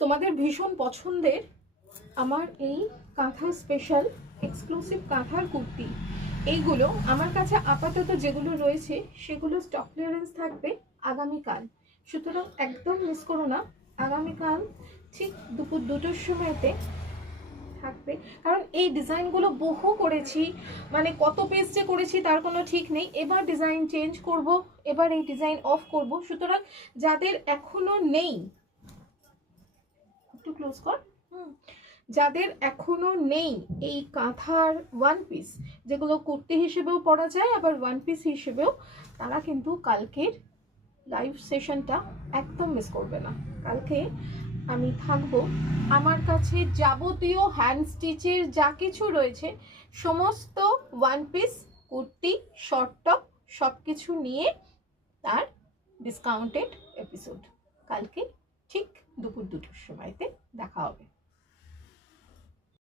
তোমাদের ভীষণ পছন্দের আমার এই কাঁথা স্পেশাল এক্সক্লুসিভ কাঁথার কুর্তি, এইগুলো আমার কাছে আপাতত যেগুলো রয়েছে সেগুলো স্টক ক্লিয়ারেন্স থাকবে আগামীকাল, সুতরাং একদম মিস করো না। আগামীকাল ঠিক দুপুর 2টোর সময়তে থাকবে, কারণ এই ডিজাইনগুলো বহু করেছি, মানে কত পেজ যে করেছি তার কোনো ঠিক নেই। এবার ডিজাইন চেঞ্জ করব, এবার এই ডিজাইন অফ করব, সুতরাং যাদের এখনো নেই, একটু ক্লোজ কর, যাদের এখনো নেই এই কাঁথার ওয়ান পিস, যেগুলো কুর্তি হিসেবেও পরা যায় আবার ওয়ান পিস হিসেবেও, তারা কিন্তু কালকের লাইভ সেশনটা একদম মিস করবে না। কালকে আমি থাকবো, আমার কাছে যাবতীয় হ্যান্ড স্টিচের যা কিছু রয়েছে সমস্ত one piece, kurti, short top সব কিছু নিয়ে তার ডিসকাউন্টেড এপিসোড কালকে ঠিক দুপুর 2টোর সময়তে দেখা হবে।